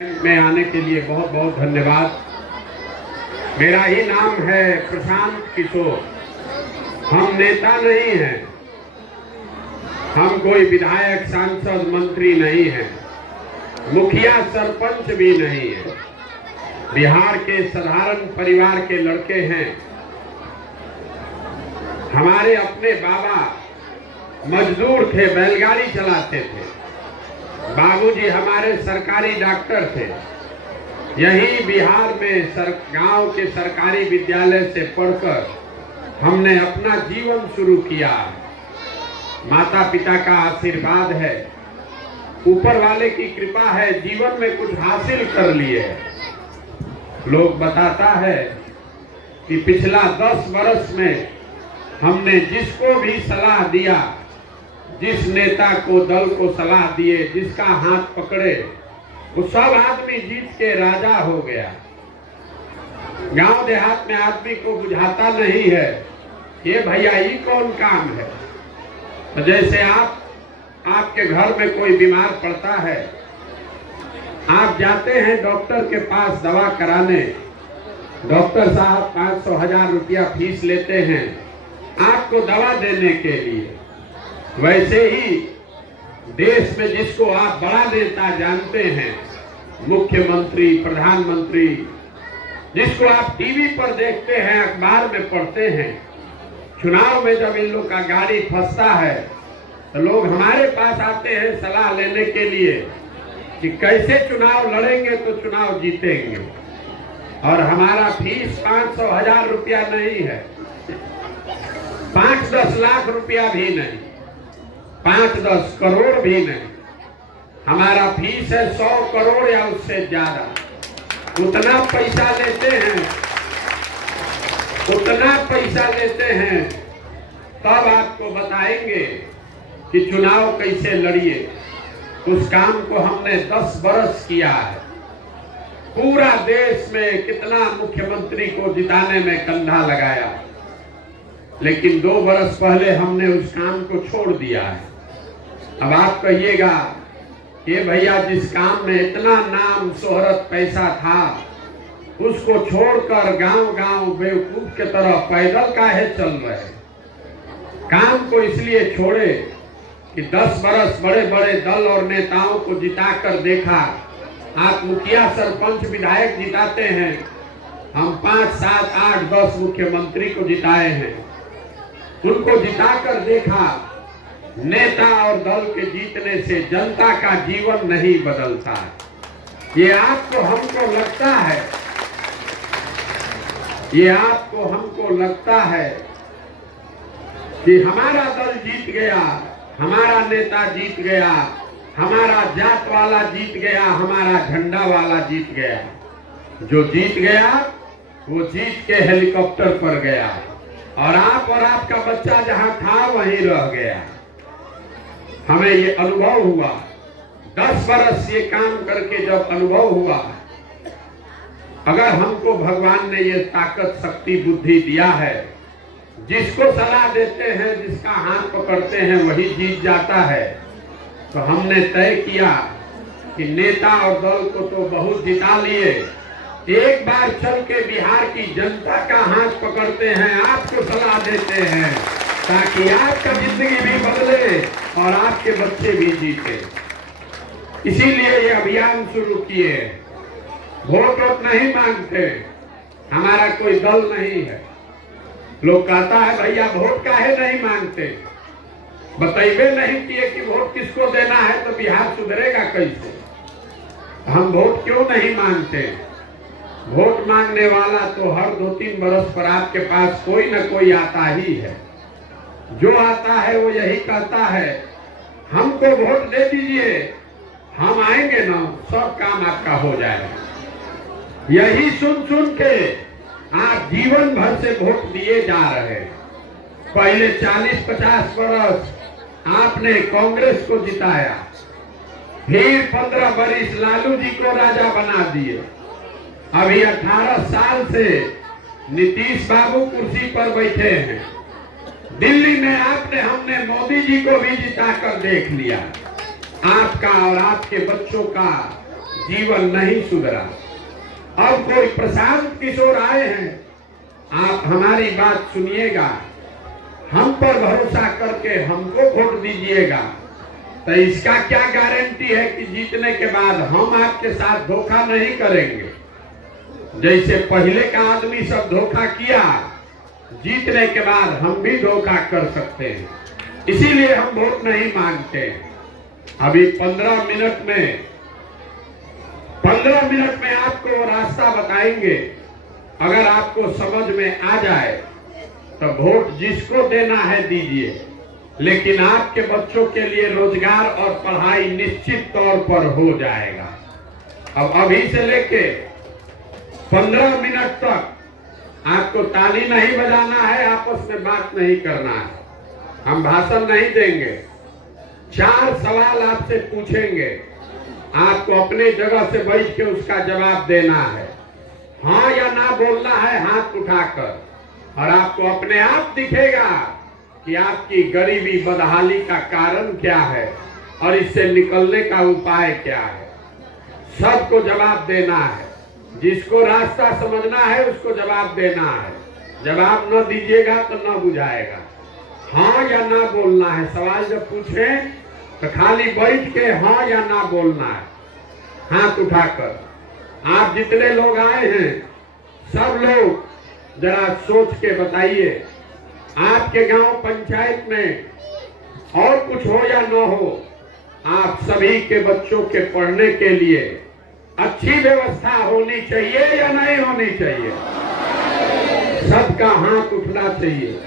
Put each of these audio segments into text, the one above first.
में आने के लिए बहुत बहुत धन्यवाद। मेरा ही नाम है प्रशांत किशोर। हम नेता नहीं हैं, हम कोई विधायक सांसद मंत्री नहीं हैं, मुखिया सरपंच भी नहीं है। बिहार के साधारण परिवार के लड़के हैं। हमारे अपने बाबा मजदूर थे, बैलगाड़ी चलाते थे। बाबूजी हमारे सरकारी डॉक्टर थे। यही बिहार में गांव के सरकारी विद्यालय से पढ़कर हमने अपना जीवन शुरू किया। माता पिता का आशीर्वाद है, ऊपर वाले की कृपा है, जीवन में कुछ हासिल कर लिए। लोग बताता है कि पिछला 10 वर्ष में हमने जिसको भी सलाह दिया, जिस नेता को दल को सलाह दिए, जिसका हाथ पकड़े, वो सब आदमी जीत के राजा हो गया। गांव देहात में आदमी को बुझाता नहीं है ये भैया ये कौन काम है। तो जैसे आपके घर में कोई बीमार पड़ता है, आप जाते हैं डॉक्टर के पास दवा कराने, डॉक्टर साहब 500-1000 रुपया फीस लेते हैं आपको दवा देने के लिए। वैसे ही देश में जिसको आप बड़ा नेता जानते हैं, मुख्यमंत्री, प्रधानमंत्री, जिसको आप टीवी पर देखते हैं, अखबार में पढ़ते हैं, चुनाव में जब इन लोग का गाड़ी फंसता है तो लोग हमारे पास आते हैं सलाह लेने के लिए कि कैसे चुनाव लड़ेंगे तो चुनाव जीतेंगे। और हमारा फीस 500-1000 रुपया नहीं है, 5-10 लाख रुपया भी नहीं, 5-10 करोड़ भी नहीं। हमारा फीस है 100 करोड़ या उससे ज्यादा। उतना पैसा लेते हैं तब आपको बताएंगे कि चुनाव कैसे लड़िए। उस काम को हमने 10 बरस किया है। पूरा देश में कितना मुख्यमंत्री को जिताने में कंधा लगाया, लेकिन 2 बरस पहले हमने उस काम को छोड़ दिया है। अब आप कहिएगा ये भैया जिस काम में इतना नाम शोहरत पैसा था, उसको छोड़कर गांव-गांव बेवकूफ के तरह पैदल काहे चल रहे। काम को इसलिए छोड़े कि 10 बरस बड़े बड़े दल और नेताओं को जिताकर देखा। आप मुखिया सरपंच विधायक जिताते हैं, हम 5, 7, 8, 10 मुख्यमंत्री को जिताए हैं। उनको जिताकर देखा, नेता और दल के जीतने से जनता का जीवन नहीं बदलता। ये आपको हमको लगता है कि हमारा दल जीत गया, हमारा नेता जीत गया, हमारा जात वाला जीत गया, हमारा झंडा वाला जीत गया। जो जीत गया वो जीत के हेलीकॉप्टर पर गया और आप और आपका बच्चा जहां था वहीं रह गया। हमें ये अनुभव हुआ, 10 वर्ष ये काम करके जब अनुभव हुआ, अगर हमको भगवान ने ये ताकत, शक्ति, बुद्धि दिया है, जिसको सलाह देते हैं, जिसका हाथ पकड़ते हैं वही जीत जाता है, तो हमने तय किया कि नेता और दल को तो बहुत जिता लिए, एक बार चल के बिहार की जनता का हाथ पकड़ते हैं, आपको सलाह देते हैं, ताकि आपका जिंदगी भी बदले और आपके बच्चे भी जीते। इसीलिए ये अभियान शुरू किए। वोट नहीं मांगते, हमारा कोई दल नहीं है। लोग कहता है भैया वोट काहे नहीं मांगते, बताइए नहीं किए कि वोट किसको देना है तो बिहार सुधरेगा कैसे। हम वोट क्यों नहीं मांगते? वोट मांगने वाला तो हर 2-3 बरस पर आपके पास कोई न कोई आता ही है। जो आता है वो यही कहता है हमको वोट दे दीजिए, हम आएंगे ना, सब काम आपका हो जाएगा। यही सुन के आप जीवन भर से वोट दिए जा रहे हैं। पहले 40-50 बरस आपने कांग्रेस को जिताया, फिर 15 बरस लालू जी को राजा बना दिए। अभी 18 साल से नीतीश बाबू कुर्सी पर बैठे हैं। दिल्ली में हमने मोदी जी को भी जिताकर देख लिया। आपका और आपके बच्चों का जीवन नहीं सुधरा। अब कोई प्रशांत किशोर आए हैं, आप हमारी बात सुनिएगा, हम पर भरोसा करके हमको वोट दीजिएगा, तो इसका क्या गारंटी है कि जीतने के बाद हम आपके साथ धोखा नहीं करेंगे। जैसे पहले का आदमी सब धोखा किया, जीतने के बाद हम भी धोखा कर सकते हैं, इसीलिए हम वोट नहीं मांगते। अभी 15 मिनट में आपको रास्ता बताएंगे। अगर आपको समझ में आ जाए तो वोट जिसको देना है दीजिए, लेकिन आपके बच्चों के लिए रोजगार और पढ़ाई निश्चित तौर पर हो जाएगा। अब अभी से लेके 15 मिनट तक आपको ताली नहीं बजाना है, आपस में बात नहीं करना है, हम भाषण नहीं देंगे। 4 सवाल आपसे पूछेंगे, आपको अपने जगह से बैठ के उसका जवाब देना है, हाँ या ना बोलना है हाथ उठाकर, और आपको अपने आप दिखेगा कि आपकी गरीबी बदहाली का कारण क्या है और इससे निकलने का उपाय क्या है। सबको जवाब देना है, जिसको रास्ता समझना है उसको जवाब देना है। जवाब न दीजिएगा तो न बुझाएगा, हाँ या ना बोलना है। सवाल जब पूछें तो खाली बैठ के हाँ या ना बोलना है, हाथ उठाकर। आप जितने लोग आए हैं सब लोग जरा सोच के बताइए, आपके गांव पंचायत में और कुछ हो या न हो, आप सभी के बच्चों के पढ़ने के लिए अच्छी व्यवस्था होनी चाहिए या नहीं होनी चाहिए? सबका हाथ उठना चाहिए।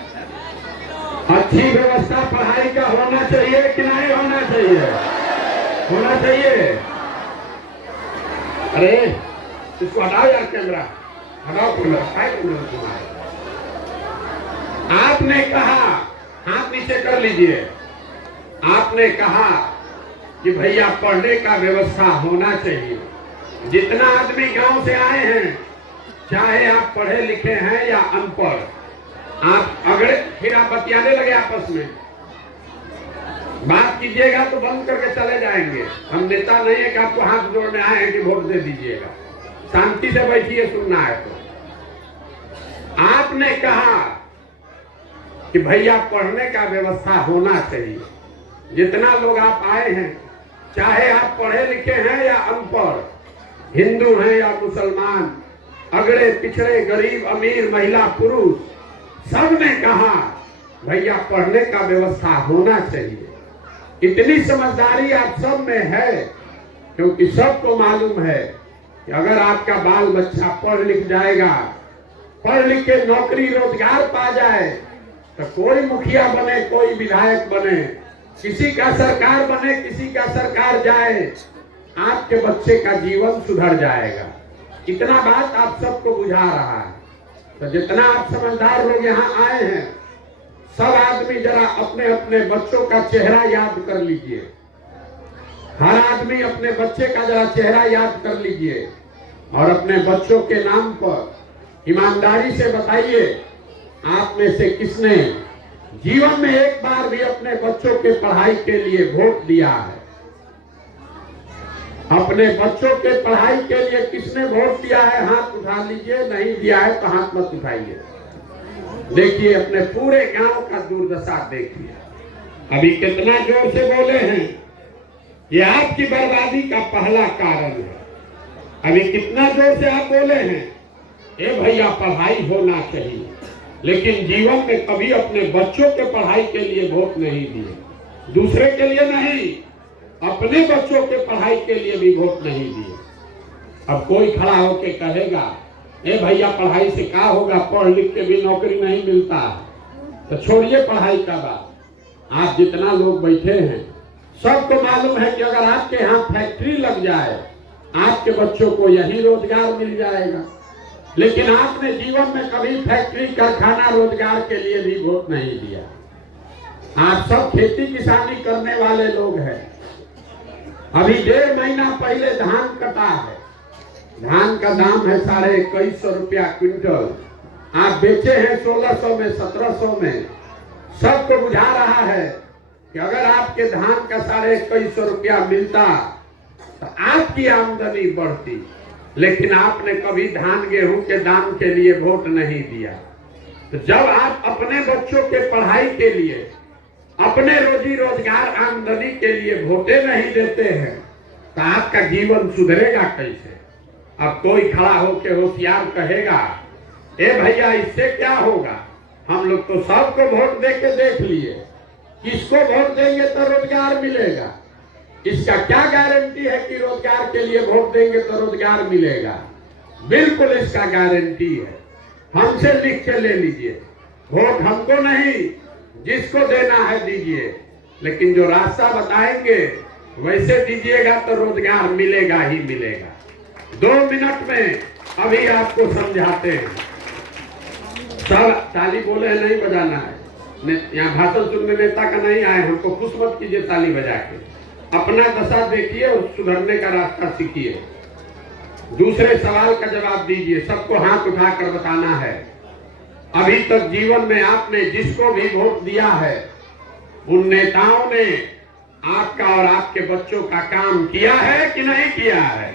अच्छी व्यवस्था पढ़ाई का होना चाहिए कि नहीं होना चाहिए? होना चाहिए। अरे इसको हटाओ यार, कैमरा हटाओ, तुम्हारे। आपने कहा, हाथ नीचे कर लीजिए, आपने कहा कि भैया पढ़ने का व्यवस्था होना चाहिए। जितना आदमी गांव से आए हैं, चाहे आप पढ़े लिखे हैं या अनपढ़, आप अगर फिर आप बतियाने लगे आपस में, बात कीजिएगा तो बंद करके चले जाएंगे। हम नेता नहीं है कि आपको हाथ जोड़ने आए हैं कि वोट दे दीजिएगा। शांति से बैठिए, सुनना है तो। आपने कहा कि भैया पढ़ने का व्यवस्था होना चाहिए। जितना लोग आप आए हैं, चाहे आप पढ़े लिखे हैं या अनपढ़, हिंदू हैं या मुसलमान, अगड़े पिछड़े, गरीब अमीर, महिला पुरुष, सब ने कहा भैया पढ़ने का व्यवस्था होना चाहिए। इतनी समझदारी आप सब में है, क्योंकि सबको मालूम है कि अगर आपका बाल बच्चा पढ़ लिख जाएगा, पढ़ लिख के नौकरी रोजगार पा जाए, तो कोई मुखिया बने, कोई विधायक बने, किसी का सरकार बने, किसी का सरकार जाए, आपके बच्चे का जीवन सुधर जाएगा। इतना बात आप सबको बुझा रहा है। तो जितना आप समझदार लोग यहाँ आए हैं, सब आदमी जरा अपने अपने बच्चों का चेहरा याद कर लीजिए। हर आदमी अपने बच्चे का जरा चेहरा याद कर लीजिए और अपने बच्चों के नाम पर ईमानदारी से बताइए, आप में से किसने जीवन में एक बार भी अपने बच्चों के पढ़ाई के लिए वोट दिया है? अपने बच्चों के पढ़ाई के लिए किसने वोट दिया है? हाथ उठा लीजिए। नहीं दिया है तो हाथ मत उठाइए। देखिए, अपने पूरे गांव का दुर्दशा देखिए। अभी कितना जोर से बोले हैं, ये आपकी बर्बादी का पहला कारण है। अभी कितना जोर से आप बोले हैं, ए भैया पढ़ाई होना चाहिए, लेकिन जीवन में कभी अपने बच्चों के पढ़ाई के लिए वोट नहीं दिए। दूसरे के लिए नहीं, अपने बच्चों के पढ़ाई के लिए भी वोट नहीं दिए। अब कोई खड़ा होके कहेगा, ए भैया पढ़ाई से क्या होगा, पढ़ लिख के भी नौकरी नहीं मिलता, तो छोड़िए पढ़ाई का बात। आप जितना लोग बैठे हैं, सबको मालूम है कि अगर आपके यहाँ फैक्ट्री लग जाए, आपके बच्चों को यही रोजगार मिल जाएगा। लेकिन आपने जीवन में कभी फैक्ट्री, कारखाना, रोजगार के लिए भी वोट नहीं दिया। आप सब खेती किसानी करने वाले लोग हैं। अभी 1.5 महीना पहले धान कटा है, धान का दाम है 2150 रुपया क्विंटल। आप बेचे हैं 1600 में, 1700 में। सबको बुझा रहा है कि अगर आपके धान का 2150 रुपया मिलता तो आपकी आमदनी बढ़ती। लेकिन आपने कभी धान गेहूं के दाम के लिए वोट नहीं दिया। तो जब आप अपने बच्चों के पढ़ाई के लिए, अपने रोजी रोजगार आमदनी के लिए वोटे नहीं देते हैं, तो आपका जीवन सुधरेगा कैसे? अब कोई खड़ा होकर होशियार कहेगा, ए भैया इससे क्या होगा, हम लोग तो सबको वोट दे के देख लिए, किसको वोट देंगे तो रोजगार मिलेगा, इसका क्या गारंटी है कि रोजगार के लिए वोट देंगे तो रोजगार मिलेगा? बिल्कुल इसका गारंटी है। हमसे लिख के ले लीजिए, वोट हमको नहीं, जिसको देना है दीजिए, लेकिन जो रास्ता बताएंगे वैसे दीजिएगा तो रोजगार मिलेगा ही मिलेगा। 2 मिनट में अभी आपको समझाते हैं। सब ताली बोले हैं, नहीं बजाना है। यहाँ भाषण सुनने नेता का नहीं आए, हमको खुश मत कीजिए ताली बजा के। अपना दशा देखिए और सुधरने का रास्ता सीखिए। दूसरे सवाल का जवाब दीजिए, सबको हाथ उठाकर बताना है। अभी तक जीवन में आपने जिसको भी वोट दिया है, उन नेताओं ने आपका और आपके बच्चों का काम किया है कि नहीं किया है?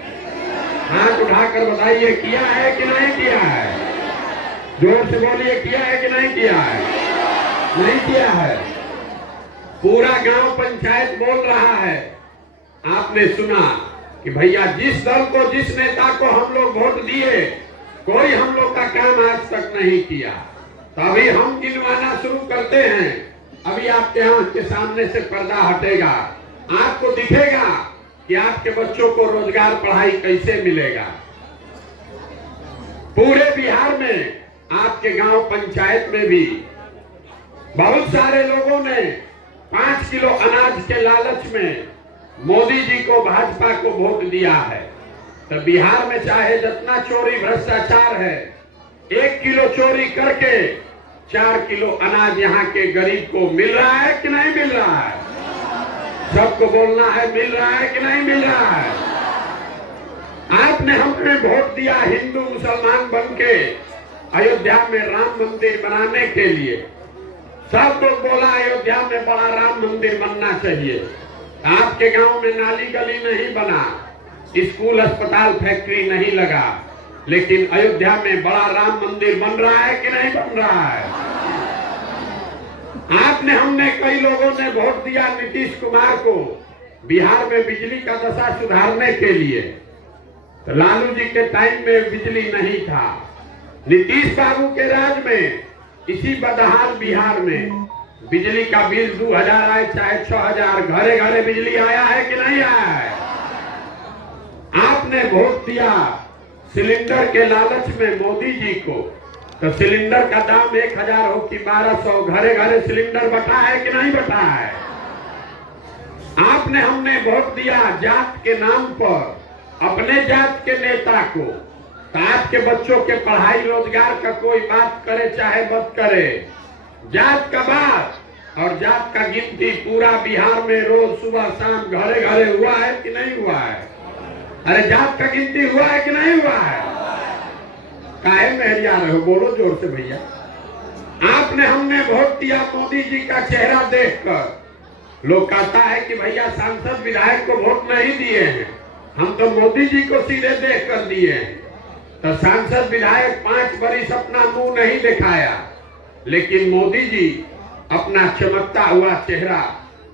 हाथ उठाकर बताइए, किया है कि नहीं किया है? जोर से बोलिए, किया है कि नहीं किया है? नहीं किया है। पूरा गांव पंचायत बोल रहा है। आपने सुना कि भैया जिस दल को, जिस नेता को हम लोग वोट दिए, कोई हम लोग का काम आज तक नहीं किया। तो अभी हम गिनवाना शुरू करते हैं। अभी आपके आंख के सामने से पर्दा हटेगा, आपको दिखेगा कि आपके बच्चों को रोजगार, पढ़ाई कैसे मिलेगा। पूरे बिहार में, आपके गांव पंचायत में भी बहुत सारे लोगों ने 5 किलो अनाज के लालच में मोदी जी को, भाजपा को वोट दिया है। तो बिहार में चाहे जितना चोरी भ्रष्टाचार है, 1 किलो चोरी करके 4 किलो अनाज यहाँ के गरीब को मिल रहा है कि नहीं मिल रहा है? सबको बोलना है, मिल रहा है कि नहीं मिल रहा है? आपने हमें वोट दिया हिंदू मुसलमान बन के अयोध्या में राम मंदिर बनाने के लिए। सब लोग बोला अयोध्या में बड़ा राम मंदिर बनना चाहिए। आपके गांव में नाली गली नहीं बना, स्कूल अस्पताल फैक्ट्री नहीं लगा, लेकिन अयोध्या में बड़ा राम मंदिर बन रहा है कि नहीं बन रहा है? आपने, हमने, कई लोगों ने वोट दिया नीतीश कुमार को बिहार में बिजली का दशा सुधारने के लिए। तो लालू जी के टाइम में बिजली नहीं था। नीतीश बाबू के राज में इसी बदहाल बिहार में बिजली का बिल 2000 आए चाहे 6000, घरे घरे बिजली आया है कि नहीं आया है? आपने वोट दिया सिलेंडर के लालच में मोदी जी को। तो सिलेंडर का दाम 1000 हो कि 1200, घरे घरे सिलेंडर बटा है कि नहीं बटा है? आपने, हमने वोट दिया जात के नाम पर अपने जात के नेता को। तो आपके बच्चों के पढ़ाई रोजगार का कोई बात करे चाहे मत करे, जात का बात और जात का गिनती पूरा बिहार में रोज सुबह शाम घरे घरे हुआ है कि नहीं हुआ है? अरे जात का गिनती हुआ है कि नहीं हुआ है? काहे मेहरिया रहे हो, बोलो जोर से भैया। आपने, हमने वोट दिया मोदी जी का चेहरा देखकर। लोग कहता है कि भैया सांसद विधायक को वोट नहीं दिए हैं, हम तो मोदी जी को सीधे देख कर दिए हैं। तो सांसद विधायक 5 बरिस अपना मुंह नहीं दिखाया, लेकिन मोदी जी अपना चमकता हुआ चेहरा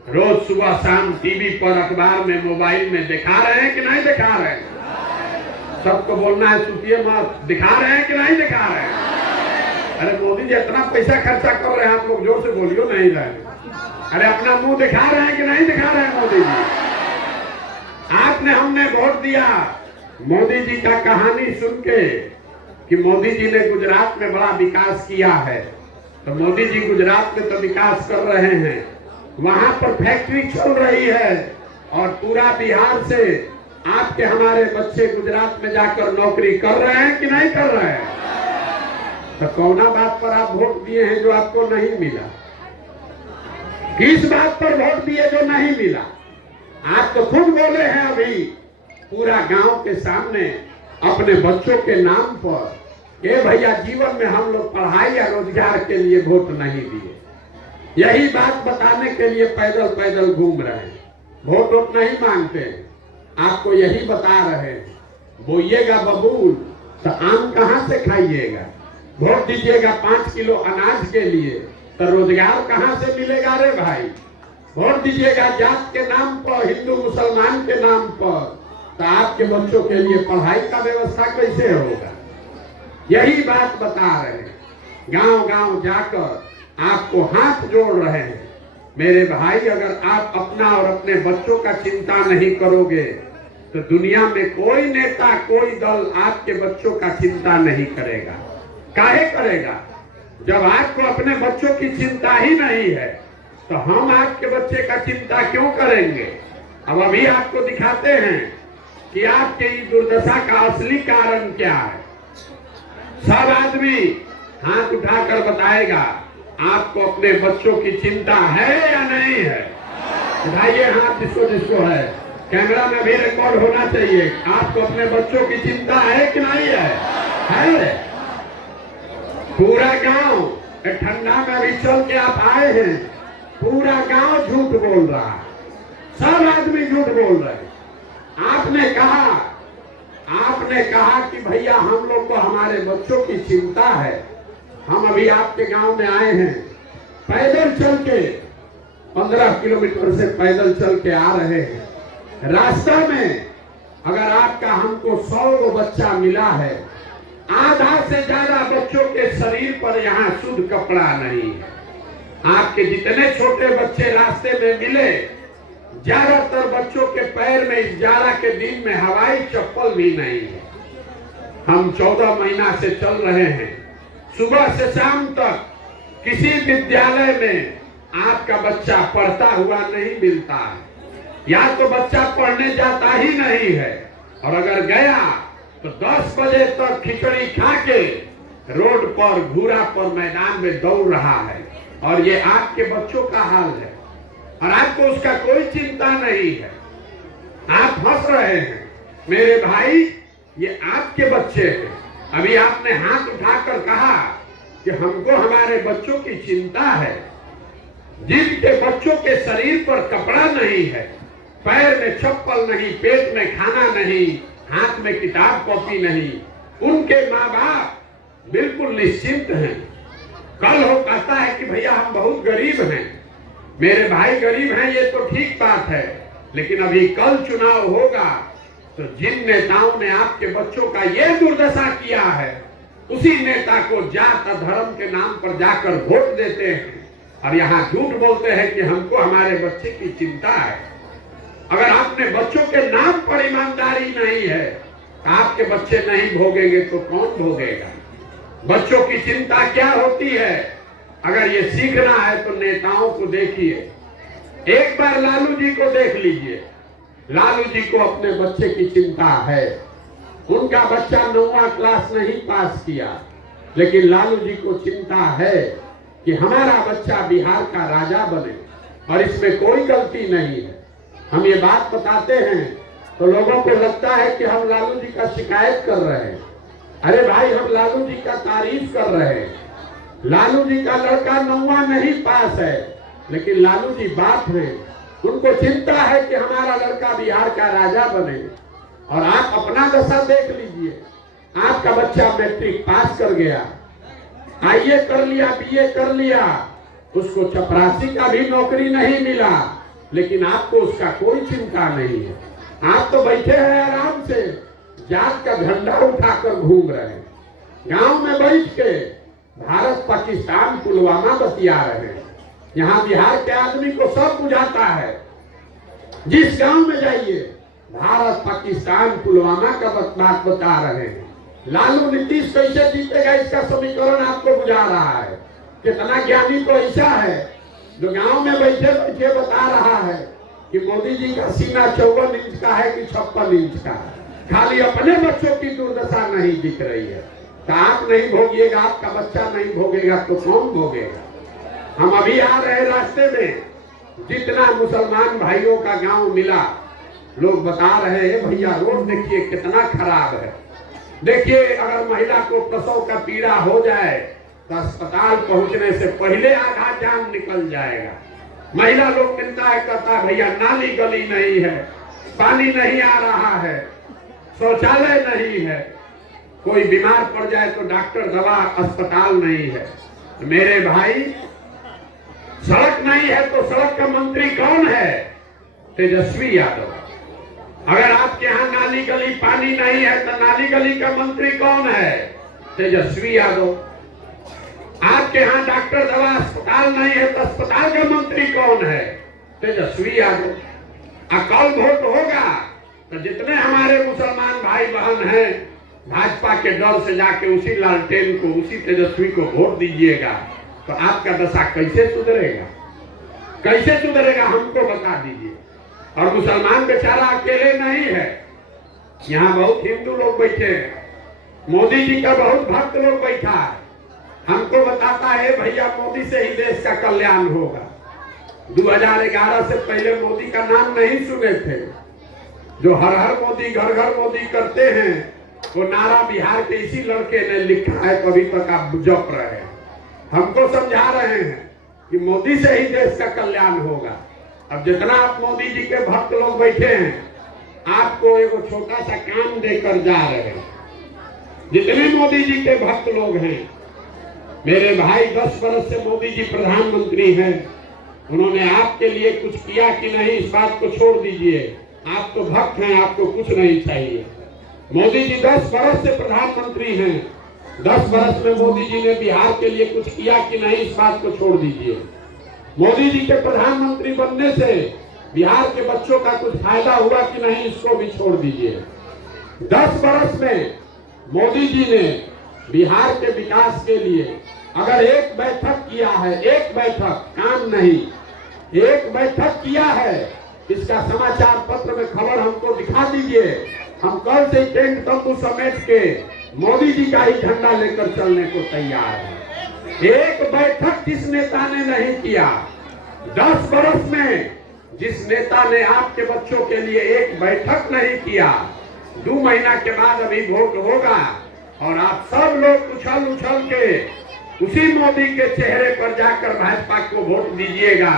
रोज सुबह शाम टीवी पर, अखबार में, मोबाइल में दिखा रहे हैं कि नहीं दिखा रहे हैं? सबको बोलना है, सुनिए मत, दिखा रहे हैं कि नहीं दिखा रहे हैं? अरे मोदी जी इतना पैसा खर्चा कर रहे हैं, आप लोग जोर से बोलियो नहीं रहे। अरे अपना मुंह दिखा रहे हैं कि नहीं दिखा रहे हैं मोदी जी? आपने, हमने वोट दिया मोदी जी का कहानी सुन के कि मोदी जी ने गुजरात में बड़ा विकास किया है। तो मोदी जी गुजरात में तो विकास कर रहे हैं, वहां पर फैक्ट्री चल रही है और पूरा बिहार से आपके, हमारे बच्चे गुजरात में जाकर नौकरी कर रहे हैं कि नहीं कर रहे हैं? तो कौना बात पर आप वोट दिए हैं जो आपको नहीं मिला? किस बात पर वोट दिए जो नहीं मिला? आप तो खुद बोले हैं अभी पूरा गांव के सामने अपने बच्चों के नाम पर, ये भैया जीवन में हम लोग पढ़ाई या रोजगार के लिए वोट नहीं दिए। यही बात बताने के लिए पैदल पैदल घूम रहे हैं, वोट नहीं मांगते हैं। आपको यही बता रहे हैं, बोइएगा बबूल तो आम कहाँ से खाइएगा, वोट दीजिएगा 5 किलो अनाज के लिए तो रोजगार कहाँ से मिलेगा रे भाई, वोट दीजिएगा जात के नाम पर, हिंदू मुसलमान के नाम पर, तो आपके बच्चों के लिए पढ़ाई का व्यवस्था कैसे होगा। यही बात बता रहे हैं, गांव गांव जाकर आपको हाथ जोड़ रहे हैं। मेरे भाई, अगर आप अपना और अपने बच्चों का चिंता नहीं करोगे तो दुनिया में कोई नेता, कोई दल आपके बच्चों का चिंता नहीं करेगा। काहे करेगा? जब आपको अपने बच्चों की चिंता ही नहीं है तो हम आपके बच्चे का चिंता क्यों करेंगे। अब अभी आपको दिखाते हैं कि आपके इस दुर्दशा का असली कारण क्या है। सब आदमी हाथ उठाकर बताएगा आपको अपने बच्चों की चिंता है या नहीं है। उठाइए हाथ जिसको जिसको है, कैमरा में भी रिकॉर्ड होना चाहिए। आपको अपने बच्चों की चिंता है कि नहीं है? पूरा गांव ठंडा में अभी चल के आप आए हैं, पूरा गांव झूठ बोल रहा है, सब आदमी झूठ बोल रहे हैं। आपने कहा कि भैया हम लोग को हमारे बच्चों की चिंता है। हम अभी आपके गांव में आए हैं, पैदल चल के 15 किलोमीटर से पैदल चल के आ रहे हैं। रास्ता में अगर आपका हमको 100 बच्चा मिला है, आधा से ज्यादा बच्चों के शरीर पर यहाँ शुद्ध कपड़ा नहीं है। आपके जितने छोटे बच्चे रास्ते में मिले, ज्यादातर बच्चों के पैर में इस जाड़ा के दिन में हवाई चप्पल भी नहीं है। हम 14 महीना से चल रहे हैं, सुबह से शाम तक किसी विद्यालय में आपका बच्चा पढ़ता हुआ नहीं मिलता है, या तो बच्चा पढ़ने जाता ही नहीं है, और अगर गया तो 10 बजे तक खिचड़ी खा के रोड पर, घूरा पर मैदान में दौड़ रहा है। और ये आपके बच्चों का हाल है और आपको उसका कोई चिंता नहीं है। आप हंस रहे हैं। मेरे भाई, ये आपके बच्चे हैं। अभी आपने हाथ उठाकर कहा कि हमको हमारे बच्चों की चिंता है। जिनके बच्चों के शरीर पर कपड़ा नहीं है, पैर में चप्पल नहीं, पेट में खाना नहीं, हाथ में किताब कॉपी नहीं, उनके माँ बाप बिल्कुल निश्चिंत हैं। कल हो कहता है कि भैया हम बहुत गरीब हैं। मेरे भाई, गरीब हैं ये तो ठीक बात है, लेकिन अभी कल चुनाव होगा तो जिन नेताओं ने आपके बच्चों का ये दुर्दशा किया है, उसी नेता को जात धर्म के नाम पर जाकर वोट देते हैं और यहाँ झूठ बोलते हैं कि हमको हमारे बच्चे की चिंता है। अगर आपने बच्चों के नाम पर ईमानदारी नहीं है तो आपके बच्चे नहीं भोगेंगे तो कौन भोगेगा। बच्चों की चिंता क्या होती है, अगर ये सीखना है तो नेताओं को देखिए। एक बार लालू जी को देख लीजिए। लालू जी को अपने बच्चे की चिंता है। उनका बच्चा 9वां क्लास नहीं पास किया, लेकिन लालू जी को चिंता है कि हमारा बच्चा बिहार का राजा बने, और इसमें कोई गलती नहीं है। हम ये बात बताते हैं तो लोगों को लगता है कि हम लालू जी का शिकायत कर रहे हैं। अरे भाई, हम लालू जी का तारीफ कर रहे हैं। लालू जी का लड़का 9वां नहीं पास है, लेकिन लालू जी बाप हैं, उनको चिंता है कि हमारा लड़का बिहार का राजा बने। और आप अपना दशा देख लीजिए। आपका बच्चा मैट्रिक पास कर गया, आईए कर लिया, बीए कर लिया, उसको चपरासी का भी नौकरी नहीं मिला, लेकिन आपको उसका कोई चिंता नहीं है। आप तो बैठे हैं आराम से, जात का झंडा उठाकर घूम रहे हैं। गांव में बैठ के भारत पाकिस्तान पुलवामा बतिया रहे हैं। यहाँ बिहार के आदमी को सब बुझाता है। जिस गांव में जाइए भारत पाकिस्तान पुलवामा का बात बता रहे हैं। लालू नीतीश कैसे जीतेगा इसका समीकरण आपको बुझा रहा है। कितना ज्ञानी तो ऐसा है जो गांव में बैठे बैठे बता रहा है कि मोदी जी का सीना 54 इंच का है कि 56 इंच का। खाली अपने बच्चों की दुर्दशा नहीं दिख रही है। तो आप नहीं भोगिएगा, आपका बच्चा नहीं भोगेगा तो कौन भोगेगा। हम अभी आ रहे रास्ते में, जितना मुसलमान भाइयों का गांव मिला, लोग बता रहे हैं भैया रोड देखिए कितना खराब है। देखिए, अगर महिला को प्रसव का पीड़ा हो जाए तो अस्पताल पहुंचने से पहले आधा जान निकल जाएगा। महिला लोग मिलता है, कहता है भैया नाली गली नहीं है, पानी नहीं आ रहा है, शौचालय नहीं है, कोई बीमार पड़ जाए तो डॉक्टर, दवा, अस्पताल नहीं है। मेरे भाई, सड़क नहीं है तो सड़क का मंत्री कौन है? तेजस्वी यादव। अगर आपके यहाँ नाली गली पानी नहीं है तो नाली गली का मंत्री कौन है? तेजस्वी यादव। आपके यहाँ डॉक्टर, दवा, अस्पताल नहीं है तो अस्पताल का मंत्री कौन है? तेजस्वी यादव। कल वोट होगा तो जितने हमारे मुसलमान भाई बहन हैं, भाजपा के डर से जाके उसी लालटेन को, उसी तेजस्वी को वोट दीजिएगा, तो आपका दशा कैसे सुधरेगा? कैसे सुधरेगा हमको बता दीजिए। और मुसलमान बेचारा अकेले नहीं है, यहाँ बहुत हिंदू लोग बैठे हैं, मोदी जी का बहुत भक्त लोग बैठा है, हमको बताता है भैया मोदी से ही देश का कल्याण होगा। 2011 से पहले मोदी का नाम नहीं सुने थे। जो हर हर मोदी, घर घर मोदी करते हैं, वो नारा बिहार के इसी लड़के ने लिखा है, कभी तक आप जप रहे हैं। हमको समझा रहे हैं कि मोदी से ही देश का कल्याण होगा। अब जितना आप मोदी जी के भक्त लोग बैठे हैं, आपको एक छोटा सा काम देकर जा रहे हैं। जितने मोदी जी के भक्त लोग हैं, मेरे भाई 10 वर्ष से मोदी जी प्रधानमंत्री हैं, उन्होंने आपके लिए कुछ किया कि नहीं, इस बात को छोड़ दीजिए। आप तो भक्त हैं, आपको कुछ नहीं चाहिए। मोदी जी 10 वर्ष से प्रधानमंत्री हैं, 10 वर्ष में मोदी जी ने बिहार के लिए कुछ किया कि नहीं, इस बात को छोड़ दीजिए। मोदी जी के प्रधानमंत्री बनने से बिहार के बच्चों का कुछ फायदा हुआ कि नहीं, इसको भी छोड़ दीजिए। 10 वर्ष में मोदी जी ने बिहार के विकास के लिए अगर एक बैठक किया है, एक बैठक, काम नहीं, एक बैठक किया है, इसका समाचार पत्र में खबर हमको दिखा दीजिए। हम कल से टेंट तंबू समेट के मोदी जी का ही झंडा लेकर चलने को तैयार है। एक बैठक जिस नेता ने नहीं किया, 10 वर्ष में जिस नेता ने आपके बच्चों के लिए एक बैठक नहीं किया, 2 महीना के बाद अभी वोट होगा और आप सब लोग उछल उछल के उसी मोदी के चेहरे पर जाकर भाजपा को वोट दीजिएगा,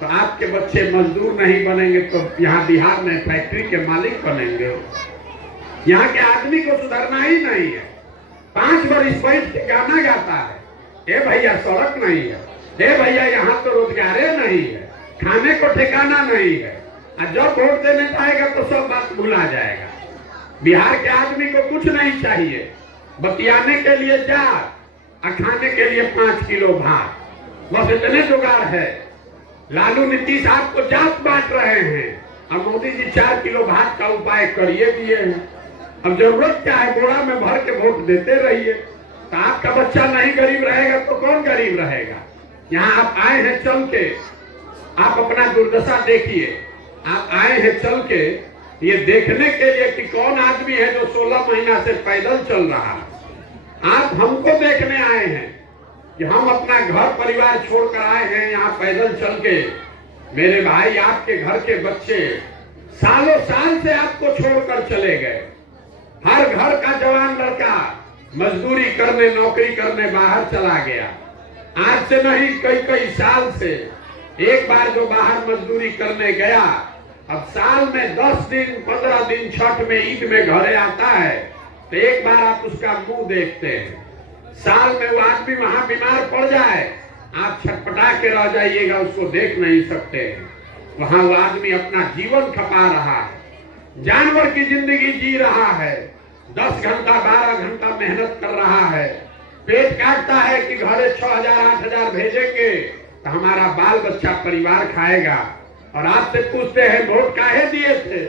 तो आपके बच्चे मजदूर नहीं बनेंगे तो यहाँ बिहार में फैक्ट्री के मालिक बनेंगे। यहाँ के आदमी को सुधरना ही नहीं है। 5 वर्ष बैठ के गाना गाता है, ए भैया सड़क नहीं है, ए भैया यहाँ तो रोजगार नहीं है, खाने को ठिकाना नहीं है। और जब वोट देने जाएगा तो सब बात भुला जाएगा। बिहार के आदमी को कुछ नहीं चाहिए, बतियाने के लिए जा और खाने के लिए 5 किलो भात, बस इतने जुगाड़ है। लालू नीतीश आपको जात बांट रहे हैं और मोदी जी 4 किलो भात का उपाय करिए दिए हैं। अब जरूरत क्या है, बोरा में भर के वोट देते रहिए। तो आपका बच्चा नहीं गरीब रहेगा तो कौन गरीब रहेगा? यहाँ आप आए हैं चल के, आप अपना दुर्दशा देखिए। आप आए हैं चल के ये देखने के लिए कि कौन आदमी है जो 16 महीना से पैदल चल रहा है। आप हमको देखने आए हैं कि हम अपना घर परिवार छोड़कर आए हैं यहाँ पैदल चल के। मेरे भाई, आपके घर के बच्चे सालों साल से आपको छोड़कर चले गए। हर घर का जवान लड़का मजदूरी करने, नौकरी करने बाहर चला गया। आज से नहीं, कई साल से एक बार जो बाहर मजदूरी करने गया, अब साल में 10 दिन 15 दिन छठ में, ईद में घरे आता है तो एक बार आप उसका मुंह देखते हैं। साल में वो आदमी वहां बीमार पड़ जाए, आप छटपटा के रह जाइएगा, उसको देख नहीं सकते। वहां वो आदमी अपना जीवन खपा रहा है, जानवर की जिंदगी जी रहा है, 10 घंटा 12 घंटा मेहनत कर रहा है, पेट काटता है कि घरे 6000 8000 भेजेंगे तो हमारा बाल बच्चा परिवार खाएगा। और आपसे पूछते हैं वोट काहे दिए थे,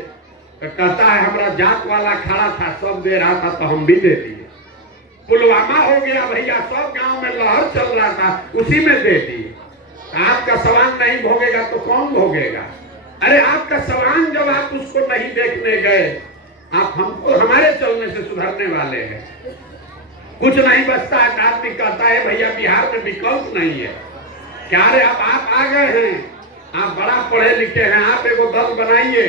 तो कहता है हमारा जात वाला खड़ा था, सब दे रहा था तो हम भी दे दिए। पुलवामा हो गया भैया, सब गांव में लहर चल रहा था, उसी में दे दिए। आपका सवाल नहीं भोगेगा तो कौन भोगेगा? अरे आपका सवाल जब आप उसको नहीं देखने गए, आप हमको हमारे चलने से सुधरने वाले हैं। कुछ नहीं बचता है, आदमी कहता है भैया बिहार में विकल्प नहीं है। क्या रे, आप आ गए हैं, आप बड़ा पढ़े लिखे हैं, आप एगो दल बनाइए,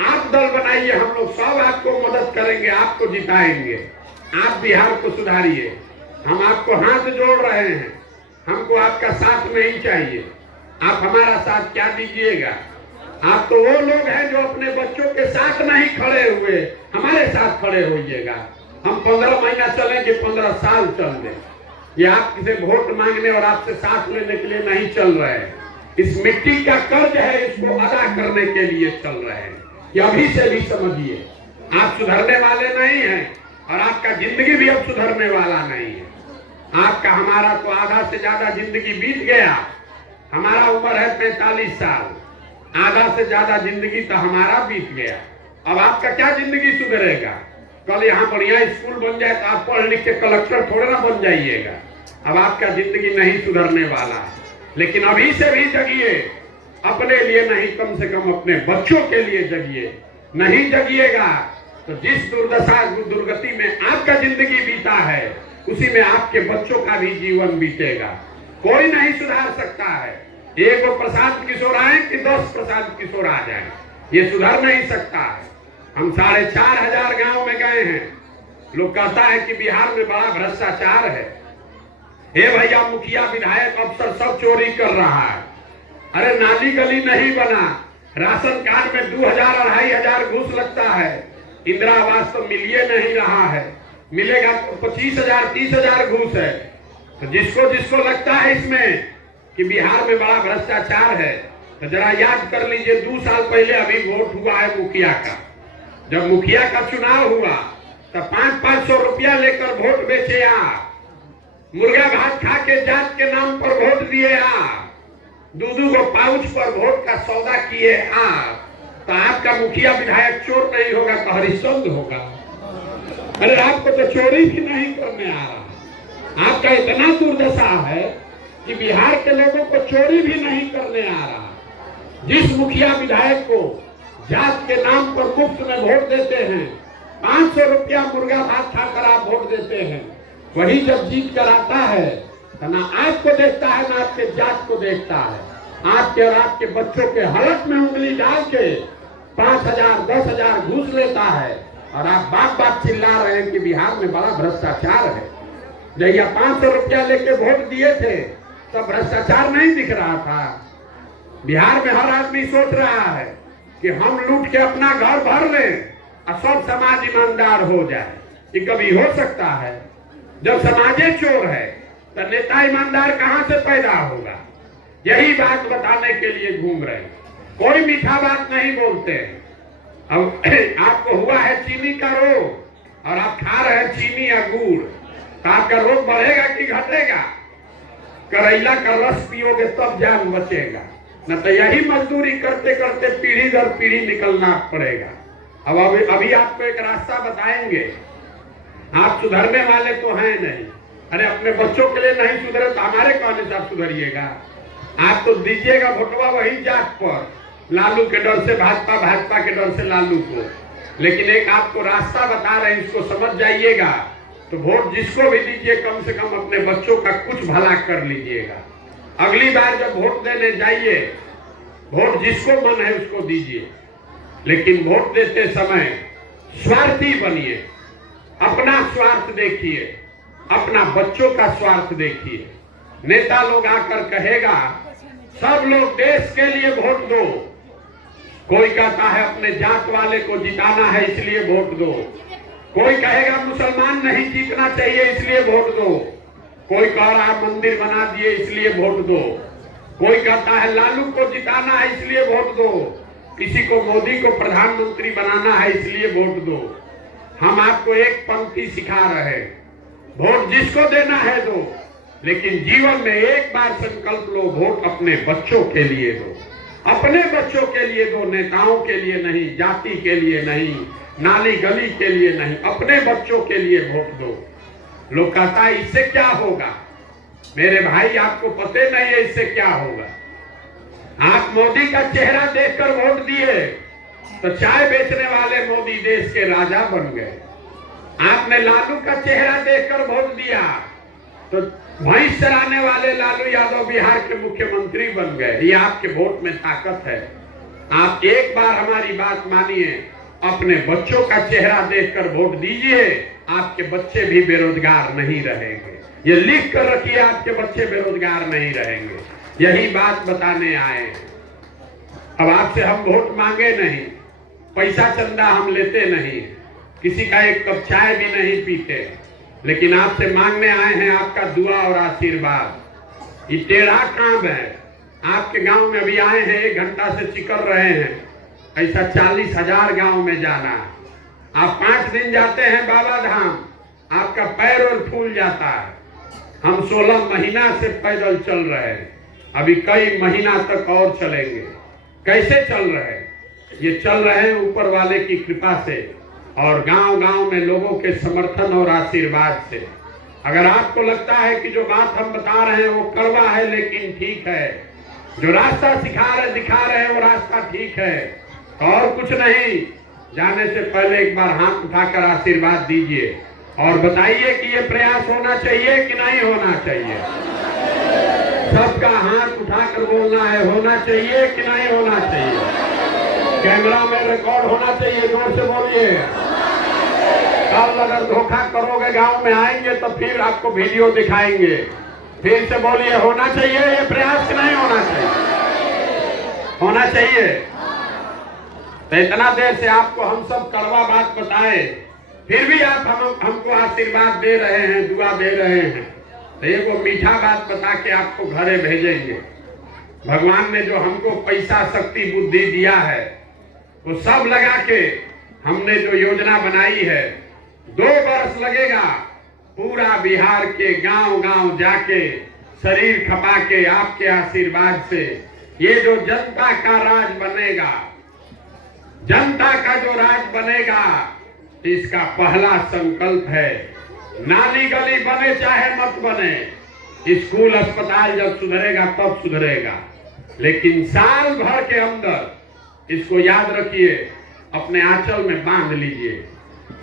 आप दल बनाइए, हम लोग सब आपको मदद करेंगे, आपको जिताएंगे, आप बिहार को सुधारिए। हम आपको हाथ जोड़ रहे हैं, हमको आपका साथ नहीं चाहिए। आप हमारा साथ क्या दीजिएगा? आप तो वो लोग हैं जो अपने बच्चों के साथ नहीं खड़े हुए, हमारे साथ खड़े होइएगा। हम 15 महीना चलेंगे, 15 साल चल दें। ये आप किसी वोट मांगने और आपसे साथ लेने के लिए नहीं चल रहे हैं। इस मिट्टी का कर्ज है, इसको अदा करने के लिए चल रहे हैं। ये अभी से भी समझिए, आप सुधरने वाले नहीं हैं और आपका जिंदगी भी अब सुधरने वाला नहीं है। आपका हमारा तो आधा से ज्यादा जिंदगी बीत गया। हमारा उम्र है 45 साल, आधा से ज्यादा जिंदगी तो हमारा बीत गया। अब आपका क्या जिंदगी सुधरेगा? कल यहाँ बढ़िया स्कूल बन जाए तो आप पढ़ लिख के कलेक्टर थोड़े ना बन जाइएगा। अब आपका जिंदगी नहीं सुधरने वाला है। लेकिन अभी से भी जगिए, अपने लिए नहीं, कम से कम अपने बच्चों के लिए जगिए। नहीं जगिएगा तो जिस दुर्दशा दुर्गति में आपका जिंदगी बीता है, उसी में आपके बच्चों का भी जीवन बीतेगा। कोई नहीं सुधार सकता है। एक वो प्रशांत किशोर आए कि 10 प्रशांत किशोर आ जाए, ये सुधर नहीं सकता है। हम 4,500 गांव में गए हैं। लोग कहता है कि बिहार में बड़ा भ्रष्टाचार है। हे भैया, मुखिया विधायक अफसर सब चोरी कर रहा है। अरे नाली गली नहीं बना, राशन कार्ड में 2,000 2,500 घूस लगता है। इंदिरा आवास तो मिलिए नहीं रहा है, मिलेगा तो 25,000 30,000 घूस है। तो जिसको जिसको लगता है इसमें कि बिहार में बड़ा भ्रष्टाचार है, तो जरा याद कर लीजिए 2 साल पहले अभी वोट हुआ है मुखिया का। जब मुखिया का चुनाव हुआ तो 500-500 रुपया लेकर वोट बेचे आप, मुर्गा भात खा के जात के नाम पर वोट दिए आप, 2-2 को पाउच पर वोट का सौदा किए आप। तो आपका मुखिया विधायक चोर नहीं होगा तो हरिश्चंद्र होगा। अरे आपको तो चोरी भी नहीं करने आ रहा। आपका इतना दुर्दशा है कि बिहार के लोगों को चोरी भी नहीं करने आ रहा। जिस मुखिया विधायक को जात के नाम पर मुफ्त में वोट देते हैं, 500 रुपया मुर्गा भात खाकर आप वोट देते हैं, वही जब जीत कर आता है तो ना आपको देखता है ना आपके जात को देखता है। आपके और आपके बच्चों के हलक में उंगली डाल के 5,000 10,000 घूस लेता है और आप बात बात चिल्ला रहे हैं कि बिहार में बड़ा भ्रष्टाचार है। जब यह 500 रुपया लेके वोट दिए थे तब भ्रष्टाचार नहीं दिख रहा था। बिहार में हर आदमी सोच रहा है कि हम लूट के अपना घर भर लें और सब समाज ईमानदार हो जाए। ये कभी हो सकता है? जब समाजे चोर है तो नेता ईमानदार कहां से पैदा होगा? यही बात बताने के लिए घूम रहे हैं। कोई मीठा बात नहीं बोलते हैं। अब आपको हुआ है चीनी का रोग और आप खा रहे हैं चीनी या गुड़, तो आपका रोग बढ़ेगा कि घटेगा? करेला का रस पियोगे तब जान बचेगा, न तो यही मजदूरी करते करते पीढ़ी दर पीढ़ी निकलना पड़ेगा। अब अभी आपको एक रास्ता बताएंगे। आप सुधरने वाले तो हैं नहीं। अरे अपने बच्चों के लिए नहीं सुधरे तो हमारे कहने से आप सुधरिएगा? आप तो दीजिएगा वोटवा वही जात पर, लालू के डर से भाजपा, भाजपा के डर से लालू को। लेकिन एक आपको रास्ता बता रहे हैं, इसको समझ जाइएगा। तो वोट जिसको भी दीजिए, कम से कम अपने बच्चों का कुछ भला कर लीजिएगा। अगली बार जब वोट देने जाइए, वोट जिसको मन है उसको दीजिए, लेकिन वोट देते समय स्वार्थी बनिए। अपना स्वार्थ देखिए, अपना बच्चों का स्वार्थ देखिए। नेता लोग आकर कहेगा सब लोग देश के लिए वोट दो, कोई कहता है अपने जात वाले को जिताना है इसलिए वोट दो, कोई कहेगा मुसलमान नहीं जीतना चाहिए इसलिए वोट दो, कोई कह रहा है मंदिर बना दिए इसलिए वोट दो, कोई कहता है लालू को जिताना है इसलिए वोट दो, किसी को मोदी को प्रधानमंत्री बनाना है इसलिए वोट दो। हम आपको एक पंक्ति सिखा रहे हैं, वोट जिसको देना है दो, लेकिन जीवन में एक बार संकल्प लो, वोट अपने बच्चों के लिए दो। अपने बच्चों के लिए दो, नेताओं के लिए नहीं, जाति के लिए नहीं, नाली गली के लिए नहीं, अपने बच्चों के लिए वोट दो। लोग कहता है इससे क्या होगा? मेरे भाई आपको पता नहीं है इससे क्या होगा। आप मोदी का चेहरा देखकर वोट दिए तो चाय बेचने वाले मोदी देश के राजा बन गए। आपने लालू का चेहरा देखकर वोट दिया तो भैंस चराने वाले लालू यादव बिहार के मुख्यमंत्री बन गए। ये आपके वोट में ताकत है। आप एक बार हमारी बात मानिए, अपने बच्चों का चेहरा देखकर वोट दीजिए, आपके बच्चे भी बेरोजगार नहीं रहेंगे। ये लिख कर रखिए, आपके बच्चे बेरोजगार नहीं रहेंगे। यही बात बताने आए हैं। अब आपसे हम वोट मांगे नहीं, पैसा चंदा हम लेते नहीं, किसी का एक कप चाय भी नहीं पीते, लेकिन आपसे मांगने आए हैं आपका दुआ और आशीर्वाद। ये टेढ़ा काम है। आपके गांव में अभी आए हैं, 1 घंटा से चिकर रहे हैं, ऐसा 40,000 गांव में जाना। आप 5 दिन जाते हैं बाबा धाम, आपका पैर और फूल जाता है। हम 16 महीना से पैदल चल रहे हैं, अभी कई महीना तक और चलेंगे। कैसे चल रहे हैं? ये चल रहे हैं ऊपर वाले की कृपा से और गांव-गांव में लोगों के समर्थन और आशीर्वाद से। अगर आपको लगता है कि जो बात हम बता रहे हैं वो कड़वा है लेकिन ठीक है, जो रास्ता दिखा रहे हैं वो रास्ता ठीक है, तो और कुछ नहीं, जाने से पहले एक बार हाथ उठाकर आशीर्वाद दीजिए और बताइए कि ये प्रयास होना चाहिए कि नहीं होना चाहिए। सबका हाथ उठाकर बोलना है, होना चाहिए कि नहीं होना चाहिए। कैमरा में रिकॉर्ड होना चाहिए, जोर से बोलिए। कल अगर धोखा करोगे गांव में आएंगे तो फिर आपको वीडियो दिखाएंगे। फिर से बोलिए, होना चाहिए ये प्रयास कि नहीं होना चाहिए? होना चाहिए। तो इतना देर से आपको हम सब कड़वा बात बताए, फिर भी आप हमको आशीर्वाद दे रहे हैं, दुआ दे रहे हैं, तो ये वो मीठा बात बता के आपको घरे भेजेंगे। भगवान ने जो हमको पैसा, शक्ति, बुद्धि दिया है वो सब लगा के हमने जो योजना बनाई है, 2 वर्ष लगेगा पूरा बिहार के गांव-गांव जाके शरीर खपा के आपके आशीर्वाद से ये जो जनता का राज बनेगा, जनता का जो राज बनेगा, इसका पहला संकल्प है, नाली गली बने चाहे मत बने, स्कूल अस्पताल जब सुधरेगा तब सुधरेगा, लेकिन साल भर के अंदर इसको याद रखिए, अपने आंचल में बांध लीजिए।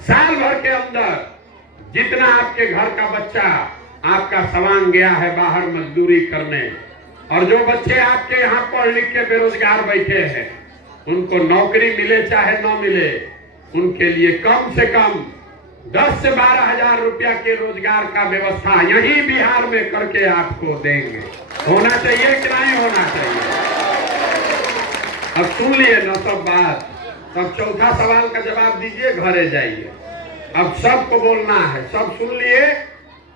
साल भर के अंदर जितना आपके घर का बच्चा आपका सवांग गया है बाहर मजदूरी करने, और जो बच्चे आपके यहाँ पढ़ लिख के बेरोजगार बैठे हैं, उनको नौकरी मिले चाहे न मिले, उनके लिए कम से कम 10 से 12 हजार रुपया के रोजगार का व्यवस्था यही बिहार में करके आपको देंगे। होना चाहिए कि नहीं होना चाहिए? अब सुन लिए ना सब बात। तब चौथा सवाल का जवाब दीजिए, घरे जाइए। अब सबको बोलना है, सब सुन लिए,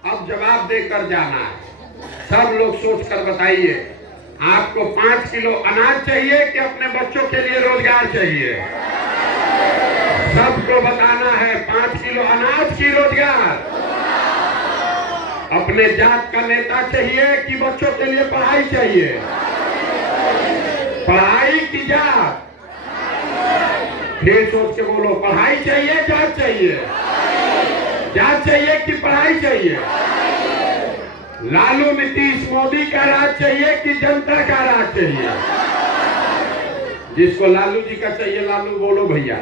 अब जवाब देकर जाना है। सब लोग सोच कर बताइए, आपको 5 किलो अनाज चाहिए कि अपने बच्चों के लिए रोजगार चाहिए? सबको बताना है, 5 किलो अनाज की रोजगार। अपने जात का नेता चाहिए कि बच्चों के लिए पढ़ाई चाहिए? पढ़ाई की जात? फिर सोच के बोलो, पढ़ाई चाहिए, जात चाहिए? जात चाहिए कि पढ़ाई चाहिए? लालू नीतीश मोदी का राज चाहिए कि जनता का राज चाहिए? जिसको लालू जी का चाहिए, लालू बोलो भैया।